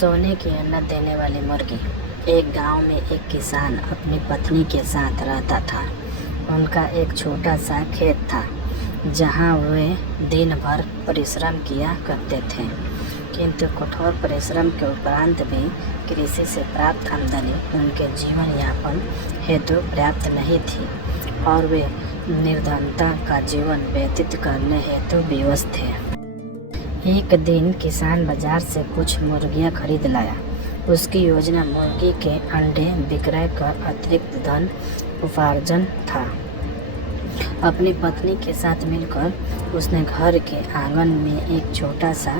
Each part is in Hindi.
सोने की अंडा देने वाली मुर्गी। एक गांव में एक किसान अपनी पत्नी के साथ रहता था। उनका एक छोटा सा खेत था जहां वे दिन भर परिश्रम किया करते थे, किंतु कठोर परिश्रम के उपरांत भी कृषि से प्राप्त आमदनी उनके जीवन यापन हेतु पर्याप्त नहीं थी और वे निर्धनता का जीवन व्यतीत करने हेतु विवश थे। एक दिन किसान बाजार से कुछ मुर्गियां खरीद लाया। उसकी योजना मुर्गी के अंडे विक्रय कर अतिरिक्त धन उपार्जन था। अपनी पत्नी के साथ मिलकर उसने घर के आंगन में एक छोटा सा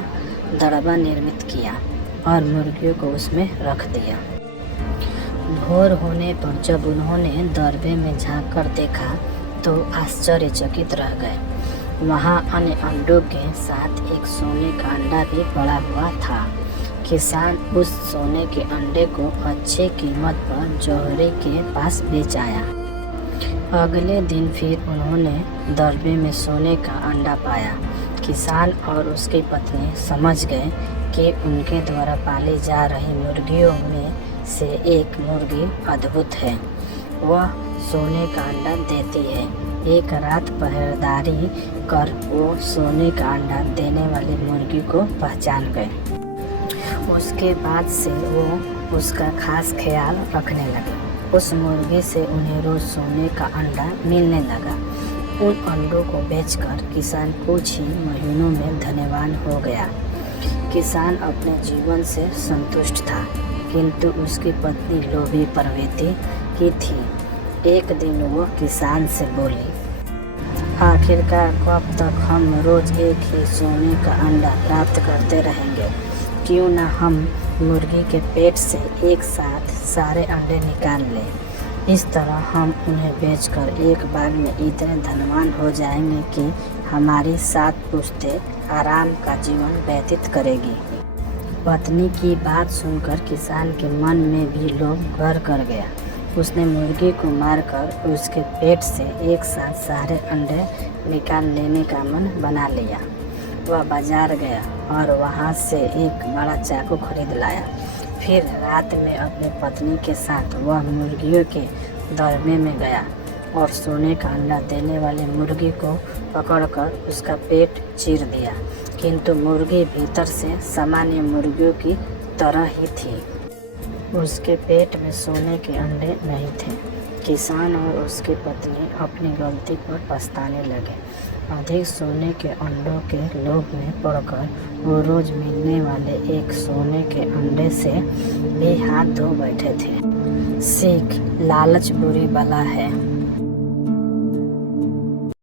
दड़बा निर्मित किया और मुर्गियों को उसमें रख दिया। भोर होने पर जब उन्होंने दड़बे में झांक कर देखा तो आश्चर्यचकित रह गए। वहाँ अन्य अंडों के साथ एक सोने का अंडा भी पड़ा हुआ था। किसान उस सोने के अंडे को अच्छे कीमत पर जौहरी के पास बेच आया। अगले दिन फिर उन्होंने दड़बे में सोने का अंडा पाया। किसान और उसकी पत्नी समझ गए कि उनके द्वारा पाली जा रही मुर्गियों में से एक मुर्गी अद्भुत है। वह सोने का अंडा देती है। एक रात पहरेदारी कर वो सोने का अंडा देने वाली मुर्गी को पहचान गए। उसके बाद से वो उसका खास ख्याल रखने लगे। उस मुर्गी से उन्हें रोज सोने का अंडा मिलने लगा। उन अंडों को बेचकर किसान कुछ ही महीनों में धनवान हो गया। किसान अपने जीवन से संतुष्ट था, किंतु उसकी पत्नी लोभी प्रवृत्ति की थी। एक दिन वो किसान से बोली, आखिरकार कब तक हम रोज एक ही सोने का अंडा प्राप्त करते रहेंगे? क्यों न हम मुर्गी के पेट से एक साथ सारे अंडे निकाल लें। इस तरह हम उन्हें बेचकर एक बार में इतने धनवान हो जाएंगे कि हमारी 7 पुश्तें आराम का जीवन व्यतीत करेगी। पत्नी की बात सुनकर किसान के मन में भी लोभ घर कर गया। उसने मुर्गी को मारकर उसके पेट से एक साथ सारे अंडे निकाल लेने का मन बना लिया। वह बाजार गया और वहां से एक बड़ा चाकू खरीद लाया। फिर रात में अपनी पत्नी के साथ वह मुर्गियों के दड़बे में गया और सोने का अंडा देने वाली मुर्गी को पकड़कर उसका पेट चीर दिया, किंतु मुर्गी भीतर से सामान्य मुर्गियों की तरह ही थी। उसके पेट में सोने के अंडे नहीं थे। किसान और उसकी पत्नी अपनी गलती पर पछताने लगे। अधिक सोने के अंडों के लोभ में पड़कर वो रोज मिलने वाले एक सोने के अंडे से भी हाथ धो बैठे थे। सीख, लालच बुरी बला है।